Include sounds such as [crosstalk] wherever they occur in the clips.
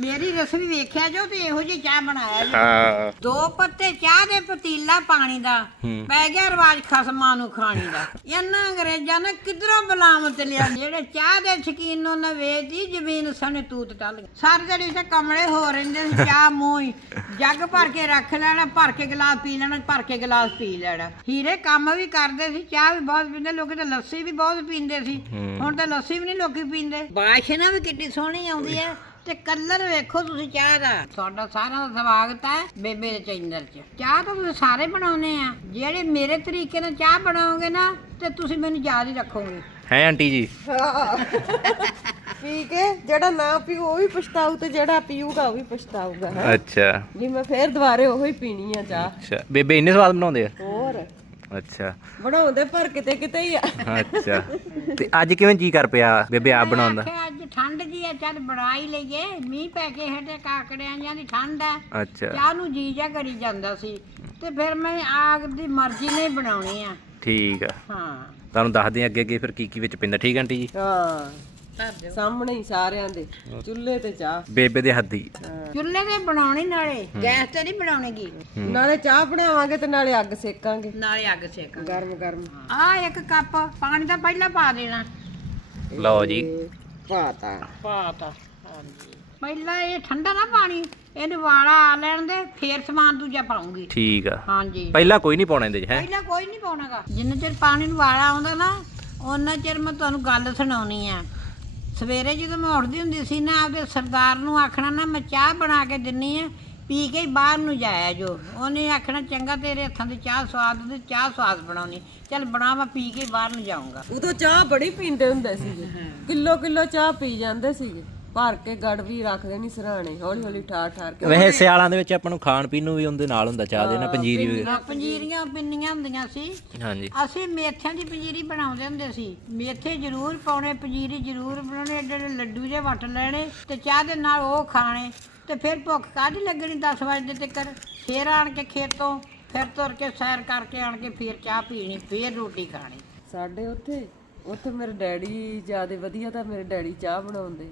ਮੇਰੀ ਰਸਮੀ ਵੇਖਿਆ ਜੋ ਤੇ ਇਹੋ ਜਿਹੀ ਚਾਹ ਬਣਾਇਆ ਜੀ। ਹਾਂ। ਦੋ ਪੱਤੇ ਚਾਹ ਦੇ ਪਤੀਲਾ ਪਾਣੀ ਦਾ ਪੈ ਗਿਆ ਰਿਵਾਜ ਖਸਮਾਂ ਨੂੰ ਖਾਣੀ ਦਾ। ਇਹਨਾਂ ਅੰਗਰੇਜ਼ਾਂ ਨੇ ਕਿਧਰੋਂ ਬਲਾਮਤ ਲਿਆ? ਜਿਹੜੇ ਚਾਹ ਦੇ ਸ਼ਕੀਨ ਨੂੰ ਨਾ ਵੇਚਦੀ ਜ਼ਮੀਨ ਸਣੇ ਤੂਤ ਟੱਲ ਗਈ ਸਾਰੇ ਜਿਹੜੇ ਇੱਥੇ ਕਮਲੇ ਹੋ ਰਹਿੰਦੇ ਸੀ ਚਾਹ ਮੂੰਹ ਹੀ। ਜੱਗ ਭਰ ਕੇ ਰੱਖ ਲੈਣਾ ਭਰ ਕੇ ਗਲਾਸ ਪੀ ਲੈਣਾ ਭਰ ਕੇ ਗਲਾਸ ਪੀ ਲੈਣਾ। ਹੀਰੇ ਕੰਮ ਵੀ ਕਰਦੇ ਸੀ ਚਾਹ ਵੀ ਬਹੁਤ ਪੀਂਦੇ ਲੋਕੀ ਤਾਂ ਲੱਸੀ ਵੀ ਬਹੁਤ ਪੀਂਦੇ ਸੀ। ਹੁਣ ਤਾਂ ਲੱਸੀ ਵੀ ਨਹੀਂ ਲੋਕੀ ਪੀਂਦੇ। ਬਾਸ਼ਨਾ ਵੀ ਕਿੱਡੀ ਸੋਹਣੀ ਆਉਂਦੀ ਹੈ। ਤੇ ਕਲਰ ਵੇਖੋ ਤੁਸੀਂ ਚਾਹ ਦਾ। ਤੁਹਾਡਾ ਸਾਰਿਆਂ ਦਾ ਸਵਾਗਤ ਹੈ ਬੇਬੇ ਦੇ ਚੈਨਲ 'ਚ। ਚਾਹ ਤਾਂ ਤੁਸੀਂ ਸਾਰੇ ਬਣਾਉਨੇ ਆ। ਜਿਹੜੇ ਮੇਰੇ ਤਰੀਕੇ ਨਾਲ ਚਾਹ ਬਣਾਓਗੇ ਨਾ ਤੇ ਤੁਸੀਂ ਮੈਨੂੰ ਯਾਦ ਹੀ ਰੱਖੋਗੇ। ਹੈ ਆਂਟੀ ਜੀ? ਪੀ ਕੇ ਜਿਹੜਾ ਨਾ ਪੀਊ ਉਹ ਵੀ ਪਛਤਾਊ ਤੇ ਜਿਹੜਾ ਪੀਊਗਾ ਉਹ ਵੀ ਪਛਤਾਊਗਾ ਹੈਂ। ਅੱਛਾ। ਵੀ ਮੈਂ ਫੇਰ ਦੁਬਾਰੇ ਉਹੀ ਪੀਣੀ ਆ ਚਾਹ। ਅੱਛਾ। ਬੇਬੇ ਇੰਨੇ ਸਵਾਦ ਬਣਾਉਂਦੇ ਆ? ਅੱਛਾ। ਬਣਾਉਂਦੇ ਪਰ ਕਿਤੇ ਕਿਤੇ ਹੀ ਆ। ਅੱਛਾ। ਤੇ ਅੱਜ ਕਿਵੇਂ ਜੀ ਕਰ ਪਿਆ ਬੇਬੇ ਆਪ ਬਣਾਉਂਦਾ ਆਖਿਆ ਅੱਜ ਠੰਡ ਜੀ ਆ ਚੱਲ ਬਣਾ ਹੀ ਲਈਏ। ਮੀਂਹ ਪੈ ਕੇ ਹਟੇ ਕਾਕੜਿਆਂ ਜਾਂ ਦੀ ਠੰਡ ਹੈ ਅੱਛਾ। ਚਾਹ ਨੂੰ ਜੀ ਜਾ ਕਰੀ ਜਾਂਦਾ ਸੀ। ਤੇ ਫਿਰ ਮੈਂ ਆਗ ਦੀ ਮਰਜ਼ੀ ਨਾਲ ਹੀ ਬਣਾਉਣੀ ਆ। ਠੀਕ ਆ। ਹਾਂ। ਤੁਹਾਨੂੰ ਦੱਸਦੇ ਆ ਅੱਗੇ ਅੱਗੇ ਫਿਰ ਕੀ ਕੀ ਵਿੱਚ ਪੈਂਦਾ। ਠੀਕ ਆ ਆਂਟੀ ਜੀ? ਹਾਂ। ਸਾਹਮਣੇ ਹੀ ਸਾਰਿਆਂ ਦੇ ਚੁੱਲ੍ਹੇ ਤੇ ਚਾਹ। ਬੇਬੇ ਦੇ ਹੱਥੀ। ਚੁੱਲ੍ਹੇ ਤੇ ਬਣਾਉਣੀ ਨਾਲੇ। ਗੈਸ ਤੇ ਨਹੀਂ ਬਣਾਉਣੀਗੀ। ਨਾਲੇ ਚਾਹ ਬਣਾਵਾਂਗੇ ਤੇ ਨਾਲੇ ਅੱਗ ਸੇਕਾਂਗੇ। ਨਾਲੇ ਅੱਗ ਸੇਕ ਗਰਮ ਗਰਮ। ਆ ਇੱਕ ਕੱਪ ਪਾਣੀ ਦਾ ਪਹਿਲਾਂ ਪਾ ਦੇਣਾ। ਲਓ ਜੀ। ਪਾਤਾ। ਪਾਤਾ ਹਾਂਜੀ। ਪਹਿਲਾਂ ਇਹ ਠੰਡਾ ਨਾ ਪਾਣੀ ਇਹਨੂੰ ਵਾਲਾ ਆ ਲੈਣ ਦੇ ਫੇਰ ਸਮਾਨ ਦੂਜਾ ਪਾਉਂਗੀ। ਠੀਕ ਆ। ਹਾਂਜੀ। ਪਹਿਲਾਂ ਕੋਈ ਨਹੀਂ ਪਾਉਣਾ ਇਹਦੇ ਚ ਹੈ? ਪਹਿਲਾਂ ਕੋਈ ਨਹੀਂ ਪਾਉਣਾਗਾ। ਜਿੰਨਾ ਚਿਰ ਪਾਣੀ ਨੂੰ ਵਾਲਾ ਆਉਂਦਾ ਨਾ ਉਹਨਾਂ ਚਿਰ ਮੈਂ ਤੁਹਾਨੂੰ ਗੱਲ ਸੁਣਾਉਣੀ ਆ। ਸਵੇਰੇ ਜਦੋਂ ਮੈਂ ਉੱਠਦੀ ਹੁੰਦੀ ਸੀ ਨਾ ਆਪਦੇ ਸਰਦਾਰ ਨੂੰ ਆਖਣਾ ਨਾ ਮੈਂ ਚਾਹ ਬਣਾ ਕੇ ਦਿੰਨੀ ਆ ਪੀ ਕੇ ਹੀ ਬਾਹਰ ਨੂੰ ਜਾਇਆ ਜੋ। ਉਹਨੇ ਆਖਣਾ ਚੰਗਾ ਤੇਰੇ ਹੱਥਾਂ ਦੀ ਚਾਹ ਸਵਾਦ ਹੁੰਦੀ ਚਾਹ ਸਵਾਦ ਬਣਾਉਣੀ। ਚੱਲ ਬਣਾ ਮੈਂ ਪੀ ਕੇ ਹੀ ਬਾਹਰ ਨੂੰ ਜਾਊਂਗਾ। ਉਦੋਂ ਚਾਹ ਬੜੀ ਪੀਂਦੇ ਹੁੰਦੇ ਸੀਗੇ। ਕਿਲੋ ਕਿਲੋ ਚਾਹ ਪੀ ਜਾਂਦੇ ਸੀਗੇ। ਭਰ ਕੇ ਗੜ ਵੀ ਰੱਖ ਦੇਣੀ ਸਰਾਣੇ ਹੌਲੀ ਹੌਲੀ ਠਾਰ ਠਾਰ ਕੇ। ਵੈਸੇ ਸਿਆਲਾਂ ਦੇ ਵਿੱਚ ਆਪਾਂ ਨੂੰ ਖਾਣ ਪੀਣ ਨੂੰ ਵੀ ਉਹਦੇ ਨਾਲ ਹੁੰਦਾ ਚਾਹ ਦੇ ਨਾ ਪੰਜੀਰੀ ਵਗੈਰਾ ਪੰਜੀਰੀਆਂ ਪਿੰਨੀਆਂ ਹੁੰਦੀਆਂ ਸੀ। ਹਾਂਜੀ। ਅਸੀਂ ਮੇਥਿਆਂ ਦੀ ਪੰਜੀਰੀ ਬਣਾਉਂਦੇ ਹੁੰਦੇ ਸੀ। ਮੇਥੇ ਜ਼ਰੂਰ ਪਾਉਣੇ ਪੰਜੀਰੀ ਜ਼ਰੂਰ ਬਣਾਉਣੇ ਏਡੇ ਏਡੇ ਲੱਡੂ ਜੇ ਵਟ ਲੈਣੇ ਤੇ ਚਾਹ ਦੇ ਨਾਲ ਉਹ ਖਾਣੇ ਤੇ ਫਿਰ ਭੁੱਖ ਕਾਹਦੀ ਲੱਗਣੀ 10 ਵਜੇ ਤੱਕ? ਫੇਰ ਆਣ ਕੇ ਖੇਤੋਂ ਫਿਰ ਤੁਰ ਕੇ ਸੈਰ ਕਰਕੇ ਆਣ ਕੇ ਫੇਰ ਚਾਹ ਪੀਣੀ ਫੇਰ ਰੋਟੀ ਖਾਣੀ। ਸਾਡੇ ਉੱਥੇ ਉੱਥੇ ਮੇਰੇ ਡੈਡੀ ਜਿਆਦੇ ਵਧੀਆ ਤਾਂ ਮੇਰੇ ਡੈਡੀ ਚਾਹ ਬਣਾਉਂਦੇ।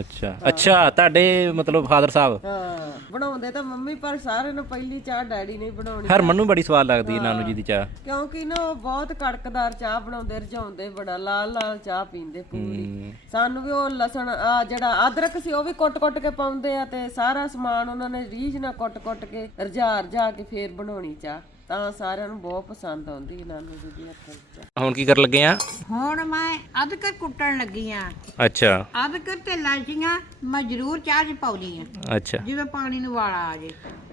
ਅੱਛਾ। ਅੱਛਾ ਤੁਹਾਡੇ ਮਤਲਬ ਫਾਦਰ ਸਾਹਿਬ? ਹਾਂ ਬਣਾਉਂਦੇ ਤਾਂ ਮੰਮੀ ਪਰ ਸਾਰਿਆਂ ਨੂੰ ਪਹਿਲੀ ਚਾਹ ਡੈਡੀ ਨੇ ਹੀ ਬਣਾਉਣੀ ਹਰਮਨ ਨੂੰ ਬੜੀ ਸਵਾਦ ਲੱਗਦੀ ਹੈ ਨਾਨੂ ਜੀ ਦੀ ਚਾਹ। ਕਿਉਂਕਿ ਨਾ ਉਹ ਬਹੁਤ ਕੜਕਦਾਰ ਚਾਹ ਬਣਾਉਂਦੇ ਰਝਾਉਂਦੇ ਬੜਾ ਲਾਲ ਲਾਲ ਚਾਹ ਪੀਂਦੇ ਪੂਰੀ। ਸਾਨੂੰ ਵੀ ਉਹ ਲਸਣ ਆ ਜਿਹੜਾ ਅਦਰਕ ਸੀ ਉਹ ਵੀ ਕੁੱਟ-ਕੁੱਟ ਕੇ ਪਾਉਂਦੇ ਆ ਤੇ ਸਾਰਾ ਸਮਾਨ ਉਹਨਾਂ ਨੇ ਰੀਝ ਨਾਲ ਕੁੱਟ-ਕੁੱਟ ਕੇ ਰਝਾ ਰਝਾ ਕੇ ਫੇਰ ਬਣਾਉਣੀ ਚਾਹ। ਤਾਂ ਸਾਰਿਆਂ ਨੂੰ ਬਹੁਤ ਪਸੰਦ ਆਉਂਦੀ ਨਾਨੂ ਜੀ ਦੀ ਹੱਥਾਂ ਦੀ ਚਾਹ ਹੁਣ ਕੀ ਕਰਨ ਲੱਗੇ ਆ? ਹੁਣ ਮੈਂ ਅਦਰਕ ਕੁੱਟਣ ਲੱਗੀ ਆ। ਅੱਛਾ। ਅਦਰਕ ਤੇ ਲਾਚੀਆਂ ਮੈਂ ਜ਼ਰੂਰ ਚਾਹ 'ਚ ਪਾਉਣੀ ਆ। ਅੱਛਾ। ਜਿਵੇਂ ਪਾਣੀ ਨੂੰ ਵਾਲਾ ਆ ਜੇ।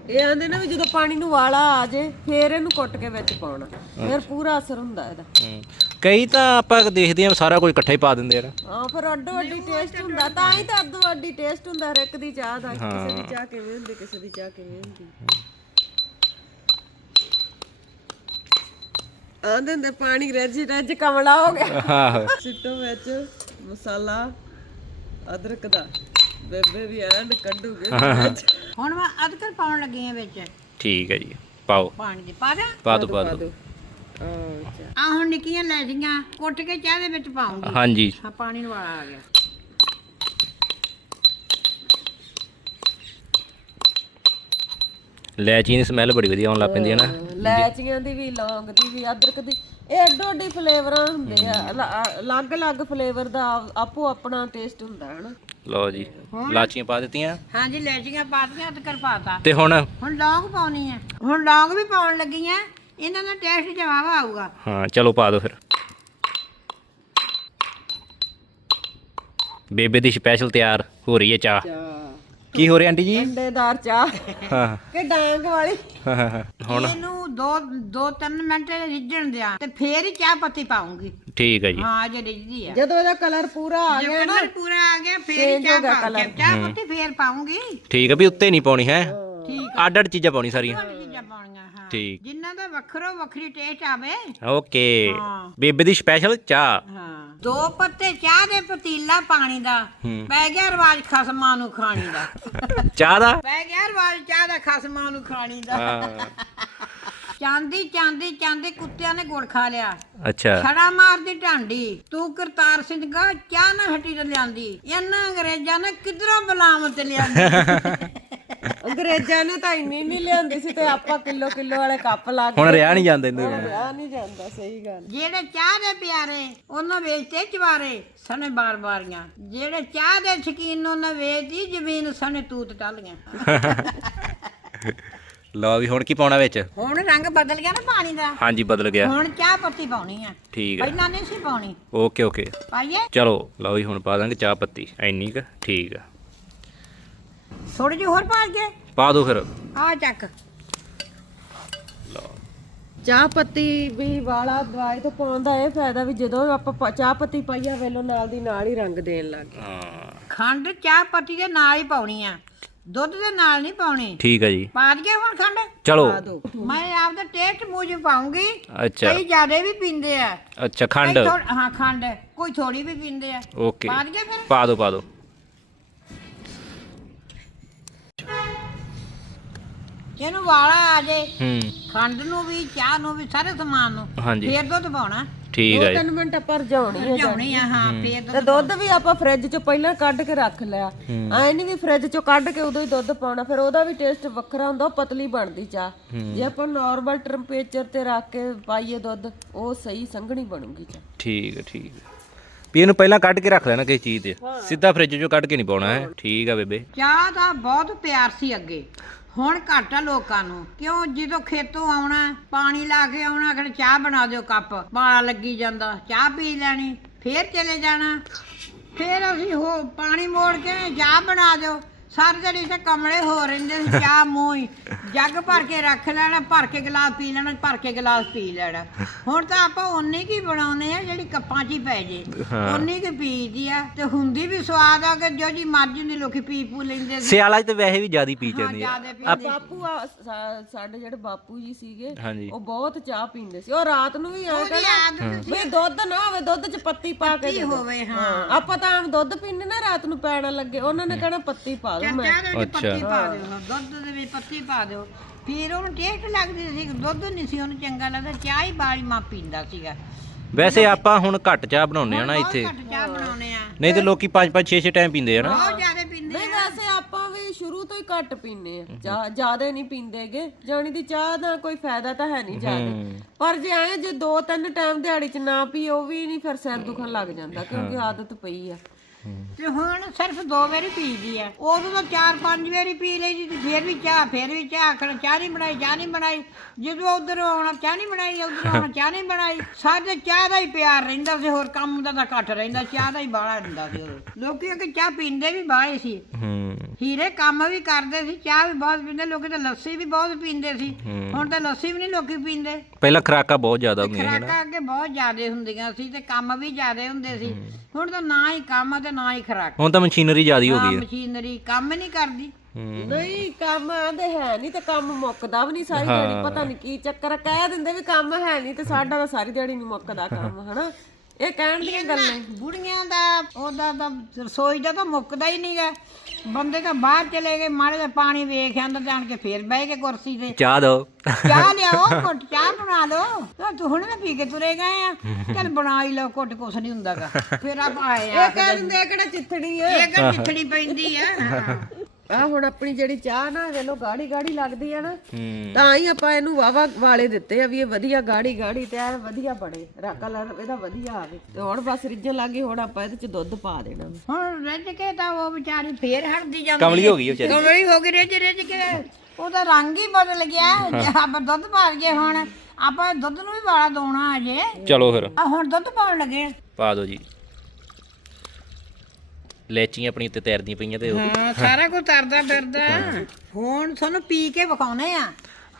ਇਹ ਆਂਦੇ ਨੇ ਵੀ ਜਦੋਂ ਪਾਣੀ ਨੂੰ ਵਾਲਾ ਆ ਜੇ ਫੇਰ ਇਹਨੂੰ ਕੁੱਟ ਕੇ ਵਿੱਚ ਪਾਉਣਾ। ਫਿਰ ਪੂਰਾ ਅਸਰ ਹੁੰਦਾ ਇਹਦਾ। ਹਮ, ਕਈ ਤਾਂ ਆਪਾਂ ਦੇਖਦੇ ਆ ਸਾਰਾ ਕੁਝ ਇਕੱਠਾ ਹੀ ਪਾ ਦਿੰਦੇ ਆ ਹਾਂ ਫਿਰ ਅੱਡੋ ਅੱਡੀ ਟੇਸਟ ਹੁੰਦਾ। ਤਾਂ ਹੀ ਤਾਂ ਅੱਡੋ ਅੱਡੀ ਟੇਸਟ ਹੁੰਦਾ ਹਰ ਇੱਕ ਦੀ ਚਾਹ ਦਾ। ਕਿਸੇ ਦੀ ਚਾਹ ਕਿਵੇਂ ਹੁੰਦੀ ਕਿਸੇ ਦੀ ਚਾਹ ਕਿਵੇਂ ਹੁੰਦੀ। ਆਂਦੇ ਹੁੰਦੇ ਪਾਣੀ ਰੱਜ ਰੱਜ ਕਮਲਾ ਹੋ ਗਿਆ। ਆਹੋ। ਸਿੱਟੋ ਵਿੱਚ ਮਸਾਲਾ ਅਦਰਕ ਦਾ। ਬੇਬੇ ਵੀ ਐਨ ਕੱਢੂਗੇ। ਵਿੱਚ। ਹੁਣ ਮੈਂ ਅਦਰਕ ਪਾਉਣ ਲੱਗੀ ਆ ਵਿੱਚ। ਠੀਕ ਹੈ ਜੀ ਪਾਓ। ਪਾਣੀ ਦੇ ਪਾ ਦਾਂ ਪਾ ਦੋ। ਪਾ ਦੋ। ਅੱਛਾ। ਆ ਹੁਣ ਨਿੱਕੀਆਂ ਲੈਚੀਆਂ ਕੁੱਟ ਕੇ ਚਾਹ ਦੇ ਵਿੱਚ ਪਾਉਂਗੀ। ਹਾਂਜੀ। ਹਾਂ ਪਾਣੀ ਨੂੰ ਵਾਲਾ ਆ ਗਿਆ। ਲੈਚੀ ਦੀ ਸਮੈਲ ਬੜੀ ਵਧੀਆ ਆਉਣ ਲੱਗ ਪੈਂਦੀ ਹੈ ਨਾ। ਲੈਚੀਆਂ ਦੀ ਵੀ ਲੌਂਗ ਦੀ ਵੀ ਅਦਰਕ ਦੀ ਇਹ ਅੱਡੋ ਅੱਡੀ ਫਲੇਵਰਾਂ ਹੁੰਦੇ ਆ। ਅਲੱਗ ਅਲੱਗ ਫਲੇਵਰ ਦਾ ਆਪੋ ਆਪਣਾ ਟੇਸਟ ਹੁੰਦਾ ਹੈ ਨਾ ਲਓ ਜੀ ਲਾਚੀਆਂ ਪਾ ਦਿੱਤੀਆਂ। ਹਾਂਜੀ ਲੈਚੀਆਂ ਪਾਤੀਆਂ ਅਦਰਕ ਪਾਤਾ ਤੇ ਹੁਣ? ਹੁਣ ਲੌਂਗ ਪਾਉਣੀ ਆ। ਹੁਣ ਲੌਂਗ ਵੀ ਪਾਉਣ ਲੱਗੀ ਆ ਇਹਨਾਂ ਦਾ ਟੇਸਟ ਜਵਾਬ ਆਊਗਾ। ਹਾਂ ਚਲੋ ਪਾ ਦਿਓ ਫਿਰ। ਬੇਬੇ ਦੀ ਸਪੈਸ਼ਲ ਤਿਆਰ ਹੋ ਰਹੀ ਹੈ ਚਾਹ। ਕੀ ਹੋ ਰਿਹਾ ਆਂਟੀ ਜੀ? ਅੰਡੇਦਾਰ ਚਾਹ। ਹਾਂ। ਕਿ ਡਾਂਗ ਵਾਲੀ। ਹਾਂ, ਹੁਣ? ਇਹਨੂੰ ਦੋ ਦੋ ਤਿੰਨ ਮਿੰਟ ਰਿੱਝਣ ਦਿਆਂ ਤੇ ਫੇਰ ਹੀ ਚਾਹ ਪੱਤੀ ਪਾਉਂਗੀ। ਠੀਕ ਹੈ ਜੀ। ਹਾਂ ਅਜੇ ਰਿੱਝਦੀ ਆ। ਜਦੋਂ ਇਹਦਾ ਕਲਰ ਪੂਰਾ ਆ ਜੇ ਗਿਆ ਨਾ ਕਲਰ ਪੂਰਾ ਆ ਗਿਆ ਫੇਰ ਹੀ ਚਾਹ ਪਾ ਕੇ ਚਾਹ ਪੱਤੀ ਫੇਰ ਪਾਉਂਗੀ। ਠੀਕ ਹੈ ਵੀ ਉੱਤੇ ਨਹੀਂ ਪਾਉਣੀ ਹੈ? ਠੀਕ ਅੱਡ ਅੱਡ ਚੀਜ਼ਾਂ ਪਾਉਣੀ ਸਾਰੀਆਂ। ਆ ਚੀਜ਼ਾਂ ਪਾਉਣੀਆਂ ਹਾਂ। ਠੀਕ। ਜਿਨ੍ਹਾਂ ਦਾ ਵੱਖਰੋ ਵੱਖਰੀ ਟੇਸਟ ਆਵੇ। ਓਕੇ। ਹਾਂ। ਬੇਬੇ ਦੀ ਸਪੈਸ਼ਲ ਚਾਹ। ਹਾਂ। ਦੋ ਪੱਤੇ ਚਾਹ ਦੇ ਪਤੀਲਾ ਪਾਣੀ ਦਾ ਪੈ ਗਿਆ ਰਿਵਾਜ ਖਸਮਾਂ ਨੂੰ ਖਾਣੀ ਦਾ। ਚਾਹ ਦਾ? ਪੈ ਗਿਆ ਰਿਵਾਜ ਚਾਹ ਦਾ ਖਸਮਾਂ ਨੂੰ ਖਾਣੀ ਦਾ। ਚਾਂਦੀ ਚਾਂਦੀ ਚਾਂਦੀ ਕੁੱਤਿਆਂ ਨੇ ਗੁੜ ਖਾ ਲਿਆ। ਅੱਛਾ। ਛੜਾ ਮਾਰਦੀ ਢਾਂਡੀ। ਤੂੰ ਕਰਤਾਰ ਸਿੰਘ ਗਾ ਚਾਹ ਨਾ ਹਟੀ ਤੇ ਲਿਆਂਦੀ। ਇਹਨਾਂ ਅੰਗਰੇਜ਼ਾਂ ਨੇ ਕਿਧਰੋਂ ਬਲਾਮ ਤੇ ਲਿਆਂਦੀ? [laughs] ਅੰਗਰੇਜ਼ਾਂ ਨੇ ਤਾਂ ਇੰਨੀ ਨਹੀਂ ਲਿਆਂਦੀ ਸੀ ਤੇ ਆਪਾਂ ਕਿਲੋ ਕਿਲੋ ਵਾਲੇ ਕੱਪ ਲਾ ਕੇ ਹੁਣ ਰਿਆ ਨਹੀਂ ਜਾਂਦੇ ਹੁਣ ਵਿਆਹ ਨਹੀਂ ਜਾਂਦਾ ਸਹੀ ਗੱਲ। ਜਿਹੜੇ ਚਾਹ ਦੇ ਪਿਆਰੇ ਉਹਨਾਂ ਵੇਚਤੇ ਚਵਾਰੇ ਸਣੇ ਬਾਰ ਬਾਰੀਆਂ। ਜਿਹੜੇ ਚਾਹ ਦੇ ਸ਼ਕੀਨ ਉਹਨਾਂ ਵੇਚਦੀ ਜ਼ਮੀਨ ਸਣੇ ਤੂਤ ਟਾਲੀਆਂ ਲਓ ਵੀ ਹੁਣ ਕੀ ਪਾਉਣਾ ਵਿੱਚ? ਹੁਣ ਰੰਗ ਬਦਲ ਗਿਆ ਨਾ ਪਾਣੀ ਦਾ। ਹਾਂਜੀ ਬਦਲ ਗਿਆ। ਹੁਣ ਚਾਹ ਪੱਤੀ ਪਾਉਣੀ ਆ। ਠੀਕ ਹੈ ਪਹਿਲਾਂ ਨਹੀਂ ਸੀ ਪਾਉਣੀ। Okay okay. ਪਾਈਏ? ਚਲੋ ਲਓ ਵੀ ਹੁਣ ਪਾ ਦਾਂਗੇ ਚਾਹ ਪੱਤੀ। ਇੰਨੀ ਕ ਠੀਕ ਆ। ਥੋੜੀ ਜਿਹੀ ਹੋਰ ਪਾ ਕੇ ਪਾ ਦਿਓ ਫਿਰ। ਆ ਚੱਕ। ਚਾਹ ਪੱਤੀ ਵੀ ਵਾਲਾ ਦਵਾਈ ਤੋਂ ਪਾਉਣ ਦਾ ਇਹ ਫਾਇਦਾ ਵੀ ਜਦੋਂ ਆਪਾਂ ਪ- ਚਾਹ ਪੱਤੀ ਪਾਈਆ ਵੇਲੋ ਨਾਲ ਦੀ ਨਾਲ ਹੀ ਰੰਗ ਦੇਣ ਲੱਗ ਗਏ। ਹਾਂ। ਖੰਡ ਚਾਹ ਪੱਤੀ ਦੇ ਨਾਲ ਹੀ ਪਾਉਣੀ ਆ। ਦੁੱਧ ਦੇ ਨਾਲ ਨਹੀਂ ਪਾਉਣੀ। ਠੀਕ ਆ ਜੀ। ਪਾ ਦਈਏ ਹੁਣ ਖੰਡ? ਚਲੋ। ਮੈਂ ਆਪਦਾ ਟੇਸਟ ਮੂਜ ਪਾਉਂਗੀ। ਅੱਛਾ। ਕਈ ਜ਼ਿਆਦੇ ਵੀ ਪੀਂਦੇ ਆ। ਅੱਛਾ ਖੰਡ। ਕਈ ਥੋੜ- ਹਾਂ ਖੰਡ। ਕੋਈ ਥੋੜੀ ਵੀ ਪੀਂਦੇ ਆ। ਓਕੇ। ਪਾ ਦਈਏ ਫਿਰ? ਪਾ ਦਿਓ ਪਾ ਦਿਓ ਇਹਨੂੰ ਵਾਲਾ ਆ ਜੇ ਹੂੰ। ਖੰਡ ਨੂੰ ਵੀ ਚਾਹ ਨੂੰ ਵੀ ਸਾਰੇ ਸਮਾਨ ਨੂੰ ਹਾਂਜੀ। ਫੇਰ ਦੁੱਧ ਪਾਉਣਾ। ਠੀਕ ਆ ਜੀ। ਤਿੰਨ ਮਿੰਟ ਆਪਾਂ ਰਜਾਉਣੀ ਹੈ ਰਜਾਉਣੀ ਆ ਹਾਂ ਫੇਰ ਤੇ ਦੁੱਧ ਦੁੱਧ ਵੀ ਆਪਾਂ ਫ੍ਰਿਜ ਚੋਂ ਪਹਿਲਾਂ ਕੱਢ ਕੇ ਰੱਖ ਲਿਆ। ਐ ਨਹੀਂ ਵੀ ਫ੍ਰਿਜ ਚੋਂ ਕੱਢ ਕੇ ਉਦੋਂ ਹੀ ਦੁੱਧ ਪਾਉਣਾ ਫਿਰ ਉਹਦਾ ਵੀ ਟੇਸਟ ਵੱਖਰਾ ਹੁੰਦਾ ਉਹ ਪਤਲੀ ਬਣਦੀ ਚਾਹ। ਜੇ ਆਪਾਂ ਨਾਰਮਲ ਟੈਂਪਰੇਚਰ ਤੇ ਰੱਖ ਕੇ ਪਾਈਏ ਦੁੱਧ ਉਹ ਸਹੀ ਸੰਘਣੀ ਬਣੂਗੀ ਚਾਹ। ਠੀਕ ਆ ਠੀਕ ਆ। ਵੀ ਇਹਨੂੰ ਪਹਿਲਾਂ ਕੱਢ ਕੇ ਰੱਖ ਲੈਣਾ ਕਿਸੇ ਚੀਜ਼ ਤੇ। ਸਿੱਧਾ ਫ੍ਰਿਜ ਚੋਂ ਕੱਢ ਕੇ ਨਹੀਂ ਪਾਉਣਾ ਹੈ। ਠੀਕ ਆ ਬੇਬੇ। ਚਾਹ ਦਾ ਬਹੁਤ ਪਿਆਰ ਸੀ ਅੱਗੇ। ਹੁਣ ਘੱਟ ਆ ਲੋਕਾਂ ਨੂੰ। ਕਿਉਂ? ਜਦੋਂ ਖੇਤੋਂ ਆਉਣਾ, ਪਾਣੀ ਲਾ ਕੇ ਆਉਣਾ ਫਿਰ ਚਾਹ ਬਣਾ ਦਿਓ ਕੱਪ ਬਾਲਾ ਲੱਗੀ ਜਾਂਦਾ। ਚਾਹ ਪੀ ਲੈਣੀ, ਫੇਰ ਚਲੇ ਜਾਣਾ। ਫੇਰ ਅਸੀਂ ਹੋ, ਪਾਣੀ ਮੋੜ ਕੇ ਚਾਹ ਬਣਾ ਦਿਓ। ਸਾਰੇ ਜਿਹੜੇ ਤੇ ਕਮਲੇ ਹੋ ਰਹਿੰਦੇ ਸੀ ਚਾਹ ਮੂੰਹ ਹੀ। ਜੱਗ ਭਰ ਕੇ ਰੱਖ ਲੈਣਾ ਭਰ ਕੇ ਗਲਾਸ ਪੀ ਲੈਣਾ ਭਰ ਕੇ ਗਲਾਸ ਪੀ ਲੈਣਾ। ਹੁਣ ਤਾਂ ਆਪਾਂ ਉਨੀ ਕੀ ਬਣਾਉਨੇ ਆ ਜਿਹੜੀ ਕੱਪਾਂ 'ਚ ਹੀ ਪੈ ਜੇ। ਉਨੀ ਕੀ ਪੀਦੀ ਆ ਤੇ ਹੁੰਦੀ ਵੀ ਸਵਾਦ ਆ ਕਿ ਜੋ ਜੀ ਮਰਜ਼ੀ ਦੀ ਲੋਕੀ ਪੀ ਪੂ ਲੈਂਦੇ ਸੀ। ਸਿਆਲਾ 'ਚ ਤੇ ਵੈਸੇ ਵੀ ਜ਼ਿਆਦਾ ਪੀ ਜਾਂਦੀ ਆ। ਜਿਆਦੇ ਪੀਂਦੇ ਬਾਪੂ ਆ ਸਾ- ਸਾਡੇ ਜਿਹੜੇ ਬਾਪੂ ਜੀ ਸੀਗੇ ਹਾਂਜੀ। ਉਹ ਬਹੁਤ ਚਾਹ ਪੀਂਦੇ ਸੀ। ਉਹ ਰਾਤ ਨੂੰ ਵੀ ਐਂ ਕਹਿਣਾ ਵੀ ਦੁੱਧ ਨਾ ਹੋਵੇ ਦੁੱਧ 'ਚ ਪੱਤੀ ਪਾ ਕੇ ਦੇ ਦਿਓ। ਹੋਵੇ ਹਾਂ। ਹਾਂ ਆਪਾਂ ਤਾਂ ਆਮ ਦੁੱਧ ਪੀਂਦੇ ਨਾ ਰਾਤ ਨੂੰ ਪੈਣ ਲੱਗੇ। ਉਹਨਾਂ ਨੇ ਕਹਿਣਾ ਪੱਤੀ ਪਾ ਦਿਓ ਮੈਂ। ਚਾਹ ਦੇ ਵਿੱਚ ਪੱਤੀ ਪਾ ਦਿਓ ਦੁੱਧ ਦੇ ਵਿੱਚ ਪੱਤੀ ਪਾ ਦਿਓ। ਫਿਰ ਉਹਨੂੰ ਟੇਸਟ ਲੱਗਦੀ ਸੀ ਦੁੱਧ ਨਹੀਂ ਸੀ ਉਹਨੂੰ ਚੰਗਾ ਲੱਗਦਾ। ਚਾਹ ਹੀ ਬਾਲੀ ਮਾਂ ਪੀਂਦਾ ਸੀਗਾ। ਵੈਸੇ ਆਪਾਂ ਹੁਣ ਘੱਟ ਚਾਹ ਬਣਾਉਂਦੇ ਆ ਨਾ ਬਹੁਤ ਇੱਥੇ। ਘੱਟ ਚਾਹ ਬਣਾਉਨੇ ਆ। ਨਹੀਂ ਤੇ ਲੋਕੀ 5 5 6 6 ਟਾਈਮ ਪੀਂਦੇ ਆ ਨਾ। ਬਹੁਤ ਜ਼ਿਆਦਾ ਪੀਂਦੇ ਨਹੀਂ ਵੈਸੇ ਆਪਾਂ ਵੀ ਸ਼ੁਰੂ ਤੋਂ ਹੀ ਘੱਟ ਪੀਨੇ ਆ। ਜ਼ਿਆਦਾ ਨਹੀਂ ਪੀਂਦੇਗੇ ਜਾਣੀ ਦੀ ਚਾਹ ਦਾ ਕੋਈ ਫਾਇਦਾ ਤਾਂ ਹੈ ਨਹੀਂ ਜ਼ਿਆਦਾ। ਪਰ ਜੇ ਐ ਜੇ ਦੋ ਤਿੰਨ ਟਾਈਮ ਦਿਹਾੜੀ ਚ ਨਾ ਪੀ ਉਹ ਵੀ ਨਹੀਂ ਫਿਰ ਸਿਰ ਦੁਖਣ ਲੱਗ ਜਾਂਦਾ ਕਿਉਂਕਿ ਆਦਤ ਪਈ ਆ। ਤੇ ਹੁਣ ਸਿਰਫ ਦੋ ਵਾਰੀ ਪੀਦੀ ਆ। ਉਦੋਂ ਤਾਂ ਚਾਰ ਪੰਜ ਵਾਰੀ ਪੀ ਲਈ ਤੇ ਫਿਰ ਵੀ ਚਾਹ ਫਿਰ ਵੀ ਚਾਹ ਆਖਣ ਚਾਹ ਨਹੀਂ ਬਣਾਈ ਚਾਹ ਨਹੀਂ ਬਣਾਈ। ਜਦੋਂ ਉਧਰ ਆਉਣਾ ਚਾਹ ਨਹੀਂ ਬਣਾਈ ਉਧਰ ਆਉਣਾ ਚਾਹ ਨਹੀਂ ਬਣਾਈ। ਸਾਡੇ ਚਾਹ ਦਾ ਹੀ ਪਿਆਰ ਰਹਿੰਦਾ ਸੀ ਹੋਰ ਕੰਮ ਦਾ ਤਾਂ ਘੱਟ ਰਹਿੰਦਾ ਚਾਹ ਦਾ ਹੀ ਬਾਹਲਾ ਹੁੰਦਾ ਸੀ ਉਦੋਂ। ਲੋਕੀ ਕਿ ਚਾਹ ਪੀਂਦੇ ਵੀ ਬਾਹਲੇ ਸੀ। ਹੂੰ। ਹੀਰੇ ਕੰਮ ਵੀ ਕਰਦੇ ਸੀ ਚਾਹ ਵੀ ਬਹੁਤ ਪੀਂਦੇ ਲੋਕੀ ਤਾਂ ਲੱਸੀ ਵੀ ਬਹੁਤ ਪੀਂਦੇ ਸੀ। ਹੁਣ ਤਾਂ ਲੱਸੀ ਵੀ ਨਹੀਂ ਲੋਕੀ ਪੀਂਦੇ। ਪਹਿਲਾਂ ਖਰਾਕਾਂ ਬਹੁਤ ਜ਼ਿਆਦਾ ਹੁੰਦੀਆਂ ਸੀ ਨਾ। ਖਰਾਕਾਂ ਅੱਗੇ ਬਹੁਤ ਜ਼ਿਆਦੇ ਹੁੰਦੀਆਂ ਸੀ ਤੇ ਕੰਮ ਵੀ ਜ਼ਿਆਦੇ ਹੁੰਦੇ ਸੀ। ਹੁਣ ਤਾਂ ਨਾ ਹੀ ਕੰਮ ਤੇ ਨਾ ਹੀ ਖਰਾਕ। ਹੁਣ ਤਾਂ ਮਸ਼ੀਨਰੀ ਜ਼ਿਆਦੀ ਹੋ ਗਈ ਹੈ ਮਸ਼ੀਨਰੀ ਕੰਮ ਨਹੀਂ ਕਰਦੀ। ਨਹੀਂ ਕੰਮ ਆਂਦੇ ਹੈ ਨਹੀਂ ਤੇ ਕੰਮ ਮੁੱਕਦਾ ਵੀ ਨਹੀਂ ਸਾਰੀ ਦਿਹਾੜੀ। ਪਤਾ ਨਹੀਂ ਕੀ ਚੱਕਰ ਆ, ਕਹਿ ਦਿੰਦੇ ਵੀ ਕੰਮ ਹੈ ਨਹੀਂ ਤੇ ਸਾਡਾ ਤਾਂ ਸਾਰੀ ਦਿਹਾੜੀ ਨਹੀਂ ਮੁੱਕਦਾ ਕੰਮ ਹਨਾ? ਇਹ ਕਹਿਣ ਦੀਆਂ ਗੱਲਾਂ ਬੁੜੀਆਂ ਦਾ ਉਹਦਾ ਤਾਂ ਰਸੋਈ ਦਾ ਤਾਂ ਮੁੱਕਦਾ ਹੀ ਨਹੀਂਗਾ ਬੰਦੇ ਤਾਂ ਬਾਹਰ ਚਲੇ ਗਏ ਮਾੜੇ ਜਿਹਾ ਪਾਣੀ ਵੇਖ ਆਂਦਾ ਜਾਣ ਕੇ ਫੇਰ ਬਹਿ ਕੇ ਕੁਰਸੀ ਤੇ। ਚਾਹ ਦੋ। ਚਾਹ ਲਿਆਓ ਘੁੱਟ ਚਾਹ ਬਣਾ ਲਓ। ਤਾਂ ਤੂੰ ਹੁਣ ਨਾ ਪੀ ਕੇ ਤੁਰੇ ਗਏ ਆ। ਚੱਲ ਬਣਾ ਹੀ ਲਓ ਘੁੱਟ ਕੁਛ ਨਹੀਂ ਹੁੰਦਾਗਾ ਫਿਰ ਆਪਾਂ ਆਏ ਆ ਇਹ ਕਹਿ ਦਿੰਦੇ ਆ ਕਿਹੜਾ ਚਿੱਥੜੀ ਆ? ਇਹ ਕਿ ਪਿੱਛੜੀ ਪੈਂਦੀ ਆ? ਆ ਹੁਣ ਆਪਣੀ ਜਿਹੜੀ ਚਾਹ ਨਾ ਵੇਲੋ ਗਾੜੀ ਗਾੜੀ ਲੱਗਦੀ ਆ ਨਾ ਹੂੰ। ਤਾਂ ਹੀ ਆਪਾਂ ਇਹਨੂੰ ਵਾਵਾ ਵਾਲੇ ਦਿੱਤੇ ਆ ਵੀ ਇਹ ਵਧੀਆ ਗਾੜੀ ਗਾੜੀ ਤੇ ਐਨ ਵਧੀਆ ਬਣੇ। ਰਾ ਕਲਰ ਇਹਦਾ ਵਧੀਆ ਆਵੇ। ਤੇ ਹੁਣ ਬਸ ਰਿੱਝਣ ਲੱਗੀ ਹੁਣ ਆਪਾਂ ਇਹਦੇ ਚ ਦੁੱਧ ਪਾ ਦੇਣਾ। ਹੁਣ ਰੱਜ ਕੇ ਤਾਂ ਉਹ ਵਿਚਾਰੀ ਫੇਰ ਹਟਦੀ ਜਾਂਦੀ ਕਮਲੀ ਹੋ। ਗਈ ਉਹ ਵਿਚਾਰੀ। ਕਮਲੀ ਹੋ ਗਈ ਰਿੱਝ ਰਿੱਝ ਕੇ। ਉਹਦਾ ਰੰਗ ਹੀ ਬਦਲ ਗਿਆ। ਆਪਾਂ ਦੁੱਧ ਪਾ ਗਏ ਹੁਣ ਆਪਾਂ ਦੁੱਧ ਨੂੰ ਵੀ ਵਾਲਾ ਦੋਣਾ ਅਜੇ। ਚਲੋ ਫਿਰ। ਆ ਹੁਣ ਦੁੱਧ ਪਾਉਣ ਲੱਗੇ। ਪਾ ਦਿਓ ਜੀ। ਲੈਚੀਆਂ ਆਪਣੀ ਉੱਤੇ ਤੈਰਦੀਆਂ ਪਈਆਂ ਤੇ ਉਹ- ਹਾਂ ਸਾਰਾ ਕੁਝ ਤਰਦਾ ਫਿਰਦਾ। ਹੁਣ ਤੁਹਾਨੂੰ ਪੀ ਕੇ ਵਿਖਾਉਨੇ ਆ।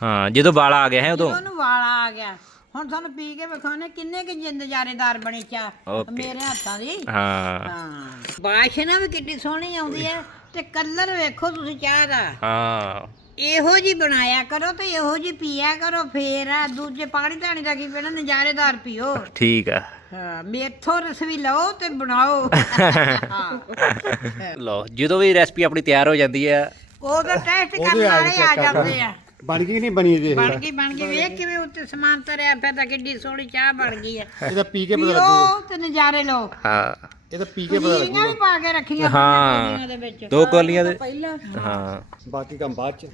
ਹਾਂ ਜਦੋਂ ਵਾਲਾ ਆ ਗਿਆ ਹੈ ਉਦੋਂ। ਉਹਨੂੰ ਵਾਲਾ ਆ ਗਿਆ ਹੁਣ ਤੁਹਾਨੂੰ ਪੀ ਕੇ ਵਿਖਾਉਨੇ ਕਿੰਨੇ ਕਿ ਜਿੰਦਜਾਰੇਦਾਰ ਬਣੀ ਚਾ Okay. ਮੇਰੇ ਹੱਥਾਂ ਦੀ। ਹਾਂ। ਹਾਂ। ਬਾਸ਼ਨਾ ਵੀ ਕਿੰਨੀ ਸੋਹਣੀ ਆਉਂਦੀ ਹੈ ਤੇ ਕਲਰ ਵੇਖੋ ਤੁਸੀਂ ਚਾਹ ਦਾ। ਹਾਂ। ਇਹੋ ਜੀ ਬਣਾਇਆ ਕਰੋ ਤੇ ਇਹੋ ਜੀ ਪੀਆ ਕਰੋ ਫੇਰ ਆ ਦੂਜੇ ਪਾਣੀ ਧਾਣੀ ਦਾ ਕੀ ਪੀਣਾ ਨਜ਼ਾਰੇਦਾਰ ਪੀਓ। ਠੀਕ ਆ। ਹਾਂ ਮੇਥੋਂ ਰਸ ਵੀ ਲਓ ਤੇ ਬਣਾਓ। ਹਾਂ। ਲਓ ਜਦੋਂ ਵੀ ਰੈਸਪੀ ਆਪਣੀ ਤਿਆਰ ਹੋ ਜਾਂਦੀ ਹੈ ਉਹਦਾ ਟੈਸਟ ਕਰਨ ਵਾਲੇ ਆ ਜਾਂਦੇ ਆ। ਬਣ ਗਈ ਕਿ ਨਹੀਂ ਬਣੀ ਜੇ ਬਣ ਗਈ ਬਣ ਗਈ। ਵੇਖ ਕਿਵੇਂ ਉੱਤੇ ਸਮਾਨ ਤਰਿਆ ਪਿਆ ਤਾਂ ਕਿੱਡੀ ਸੋਹਣੀ ਚਾਹ ਬਣ ਗਈ ਹੈ ਇਹਦਾ ਪੀ ਕੇ ਪਤਾ ਲੱਗੂ। ਤੇ ਨਜ਼ਾਰੇ ਲਓ। ਹਾਂ। ਇਹਦਾ ਪੀ ਕੇ ਪਤਾ ਲੱਗੂ ਕੁਲੀਆਂ ਵੀ ਪਾ ਕੇ ਰੱਖੀਆਂ ਹਾਂ। ਦੇ ਵਿੱਚ। ਦੋ ਕੋਲੀਆਂ ਦੇ ਪਹਿਲਾਂ। ਹਾਂ। ਬਾਕੀ ਕੰਮ ਬਾਅਦ ਚ।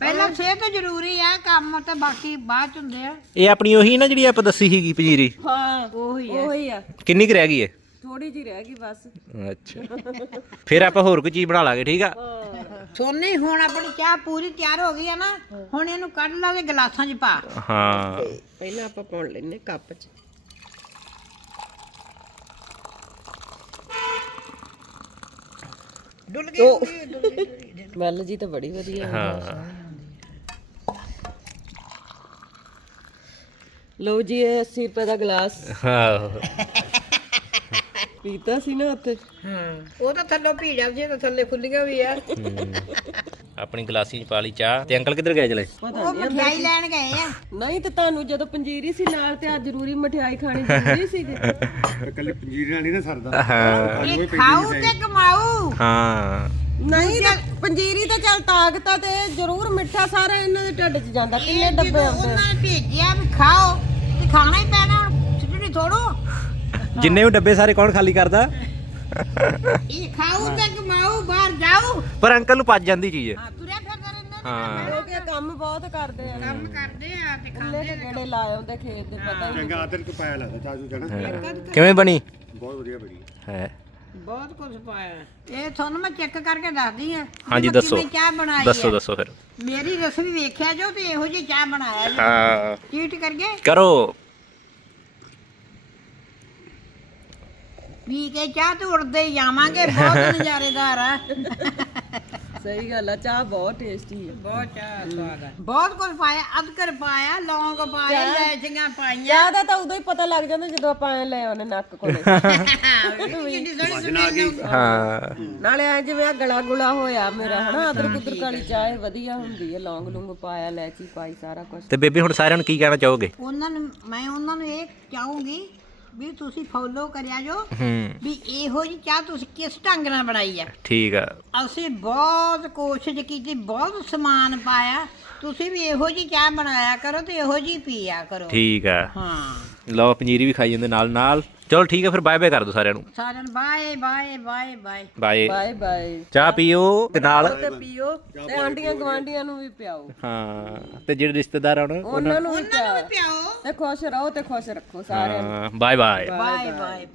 ਪਹਿਲਾਂ ਸਿਹਤ ਜ਼ਰੂਰੀ ਆ ਕੰਮ ਤੇ ਬਾਕੀ ਬਾਅਦ ਚ ਹੁੰਦੇ ਆ। ਇਹ ਆਪਣੀ ਉਹੀ ਨਾ ਜਿਹੜੀ ਆਪਾਂ ਦੱਸੀ ਸੀਗੀ ਪਜੀਰੀ? ਹਾਂ ਉਹੀ ਆ। ਉਹੀ ਆ। ਕਿੰਨੀ ਕੁ ਰਹਿ ਗਈ ਹੈ ਥੋੜੀ ਜੀ ਰਹਿ ਗਈ ਬਸ। ਅੱਛਾ। ਫਿਰ ਆਪਾਂ ਹੋਰ ਕੋਈ ਚੀਜ਼ ਬਣਾ ਲਾਂਗੇ ਠੀਕ ਆ? ਸੋਨੀ ਹੁਣ ਆਪਣੀ ਚਾਹ ਪੂਰੀ ਤਿਆਰ ਹੋ ਗਈ ਆ ਨਾ ਹੁਣ ਇਹਨੂੰ ਕੱਢ ਲਾ ਤੇ ਗਲਾਸਾਂ 'ਚ ਪਾ। ਹਾਂ। ਪਹਿਲਾਂ ਆਪਾਂ ਪਾਉਣ ਲੈਨੇ ਕੱਪ 'ਚ। ਡੁੱਲ ਗਈ ਸਮੈਲ ਜੀ ਤਾਂ ਬੜੀ ਵਧੀਆ ਹਾਂ। ਲਓ ਜੀ ਇਹ 80 ਰੁਪਏ ਦਾ ਗਲਾਸ ਹਾਂ। ਪੀਤਾ ਸੀ ਨਾ ਉੱਥੇ? ਹਾਂ। ਉਹ ਤਾਂ ਥੱਲੋਂ ਭੀ ਜਾਂਦੀ ਤਾਂ ਥੱਲੇ ਖੁੱਲੀਆਂ ਵੀ ਆ। ਆਪਣੀ ਗਲਾਸੀ ਚ ਪਾ ਲਈ ਚਾਹ। ਤੇ ਅੰਕਲ ਕਿੱਧਰ ਗਏ ਚਲੇ? ਉਹ ਮਠਿਆਈ ਲੈਣ ਗਏ ਆ। ਨਹੀਂ ਤੇ ਤੁਹਾਨੂੰ ਜਦੋਂ ਪੰਜੀਰੀ ਸੀ ਨਾਲ ਤੇ ਆ ਜ਼ਰੂਰੀ ਮਠਿਆਈ ਖਾਣੀ ਜ਼ਰੂਰੀ ਸੀ ਜੀ। ਕੱਲੀ ਪੰਜੀਰੀ ਨਾਲ ਨਹੀਂ ਨਾ ਸਰਦਾ। ਹਾਂ। ਇਹ ਖਾਊ ਤੇ ਕਮਾਊ ਹਾਂ। ਨਹੀਂ ਤੇ ਪੰਜੀਰੀ ਤਾਂ ਚੱਲ ਤਾਕਤ ਤੇ ਜ਼ਰੂਰ ਮਿੱਠਾ ਸਾਰਾ ਇਹਨਾਂ ਦੇ ਢਿੱਡ 'ਚ ਜਾਂਦਾ ਕਿੰਨੇ ਡੱਬੇ ਆਉਂਦੇ। ਉਹਨਾਂ ਨੇ ਭੇਜਿਆ ਵੀ ਖਾਓ ਤੇ ਖਾਣਾ ਹੀ ਪੈਣਾ ਸਿੱਧੀ ਥੋੜੋ ਜਿੰਨੇ ਵੀ ਡੱਬੇ ਸਾਰੇ ਕੌਣ ਖਾਲੀ ਕਰਦਾ? ਇਹ ਖਾਊ ਤੇ ਕਮਾਊ ਪਰ ਅੰਕਲ ਨੂੰ ਪਚ ਜਾਂਦੀ ਚੀਜ਼। ਹਾਂ ਤੁਰਿਆ ਫਿਰਦਾ ਰਹਿੰਦਾ ਨਾ ਹਾਂ। ਕਿਉਂਕਿ ਇਹ ਕੰਮ ਬਹੁਤ ਕਰਦੇ ਆ। ਕੰਮ ਕਰਦੇ ਆ ਤੇ ਕਿੰਨੇ ਕੁ ਗੇੜੇ ਲਾਏ ਹੁੰਦੇ ਖੇਤ ਦੇ ਪਤਾ ਹੀ ਚੰਗਾ ਆਦਰ ਕੋ ਪਾਇਆ ਲੱਗਦਾ ਚਾਜੂ ਕਹਣਾ। ਕਿਵੇਂ ਬਣੀ? ਬਹੁਤ ਵਧੀਆ ਬਣੀ। ਹੈ। ਬਹੁਤ ਕੁਝ ਪਾਇਆ। ਇਹ ਤੁਹਾਨੂੰ ਮੈਂ ਚੈੱਕ ਕਰਕੇ ਦੱਸਦੀ ਆ। ਹਾਂਜੀ ਦੱਸੋ। ਕਿਵੇਂ ਚਾਹ ਬਣਾਈ ਦੱਸੋ ਹੈ ਦੱਸੋ ਫਿਰ। ਮੇਰੀ ਰਸਮੀ ਵੇਖਿਆ ਜੋ ਤੇ ਇਹੋ ਜਿਹੀ ਚਾਹ ਬਣਾਇਆ ਜੀ। ਹਾਂ। ਚੀਟ ਕਰਕੇ ਕਰੋ। ਪੀ ਕੇ ਚਾਹ ਤੇ ਉੜਦੇ ਹੀ ਜਾਵਾਂਗੇ ਬਹੁਤ ਨਜ਼ਾਰੇਦਾਰ ਆ। ਸਹੀ ਗੱਲ ਆ ਚਾਹ ਬਹੁਤ ਟੇਸਟੀ ਆ। ਬਹੁਤ ਚਾਹ ਸਵਾਦ ਆ। ਬਹੁਤ ਕੁਝ ਪਾਇਆ ਅਦਕਰ ਪਾਇਆ ਲੌਂਗ ਪਾਇਆ ਇਲਾਇਚੀਆਂ ਪਾਈਆਂ। ਚਾਹ ਦਾ ਤਾਂ ਉਦੋਂ ਹੀ ਪਤਾ ਲੱਗ ਜਾਂਦਾ ਜਦੋਂ ਆਪਾਂ ਐ ਲੈ ਆਉਨੇ ਨੱਕ ਕੋਲੇ। [laughs] ਕਿੰਨੀ ਸੋਹਣੀ ਹਾਂ। ਨਾਲੇ ਐ ਜਿਵੇਂ ਆ ਗਲਾ ਗੁਲਾ ਹੋਇਆ ਮੇਰਾ ਹਨਾ ਅਦਰ ਕੁਦਰ ਕਾਲੀ ਚਾਹ ਵਧੀਆ ਹੁੰਦੀ ਹੈ ਲੌਂਗ ਲੂੰਗ ਪਾਇਆ ਲੈਚੀ ਪਾਈ ਸਾਰਾ ਕੁਝ ਤੇ ਬੇਬੇ ਹੁਣ ਸਾਰਿਆਂ ਨੂੰ ਕੀ ਕਹਿਣਾ ਚਾਹੋਗੇ? ਉਹਨਾਂ ਨੂੰ ਮੈਂ ਉਹਨਾਂ ਨੂੰ ਇਹ ਚਾਹੂੰਗੀ ਵੀ ਤੁਸੀਂ ਫੋਲੋ ਕਰਿਆ ਜੋ ਹੂੰ। ਵੀ ਇਹੋ ਜੀ ਚਾਹ ਤੁਸੀਂ ਕਿਸ ਢੰਗ ਨਾਲ ਬਣਾਈ ਆ? ਠੀਕ ਆ। ਅਸੀਂ ਬਹੁਤ ਕੋਸ਼ਿਸ਼ ਕੀਤੀ ਬਹੁਤ ਸਮਾਨ ਪਾਇਆ। ਤੁਸੀਂ ਵੀ ਇਹੋ ਜੀ ਚਾਹ ਬਣਾਇਆ ਕਰੋ ਤੇ ਇਹੋ ਜੀ ਪੀਆ ਕਰੋ। ਠੀਕ ਆ। ਹਾਂ। ਲਓ ਪਨੀਰੀ ਵੀ ਖਾਈ ਜਾਂਦੇ ਨਾਲ ਨਾਲ ਚਲੋ ਠੀਕ ਆ ਫਿਰ ਬਾਏ ਬਾਏ ਕਰ ਦਿਓ ਸਾਰਿਆਂ ਨੂੰ। ਸਾਰਿਆਂ ਨੂੰ bye bye bye bye bye bye bye ਚਾਹ ਪੀਓ ਤੇ ਨਾਲ ਤੇ ਪੀਓ ਤੇ ਆਂਡੀਆਂ ਗਵਾਂਡੀਆਂ ਨੂੰ ਵੀ ਪਿਆਓ। ਹਾਂ ਤੇ ਜਿਹੜੇ ਰਿਸ਼ਤੇਦਾਰ ਆਉਣ ਉਹਨਾਂ ਨੂੰ ਵੀ ਪਿਆਓ। ਤੇ ਖੁਸ਼ ਰਹੋ ਤੇ ਖੁਸ਼ ਰੱਖੋ ਸਾਰਿਆਂ ਨੂੰ। ਹਾਂ bye bye bye bye bye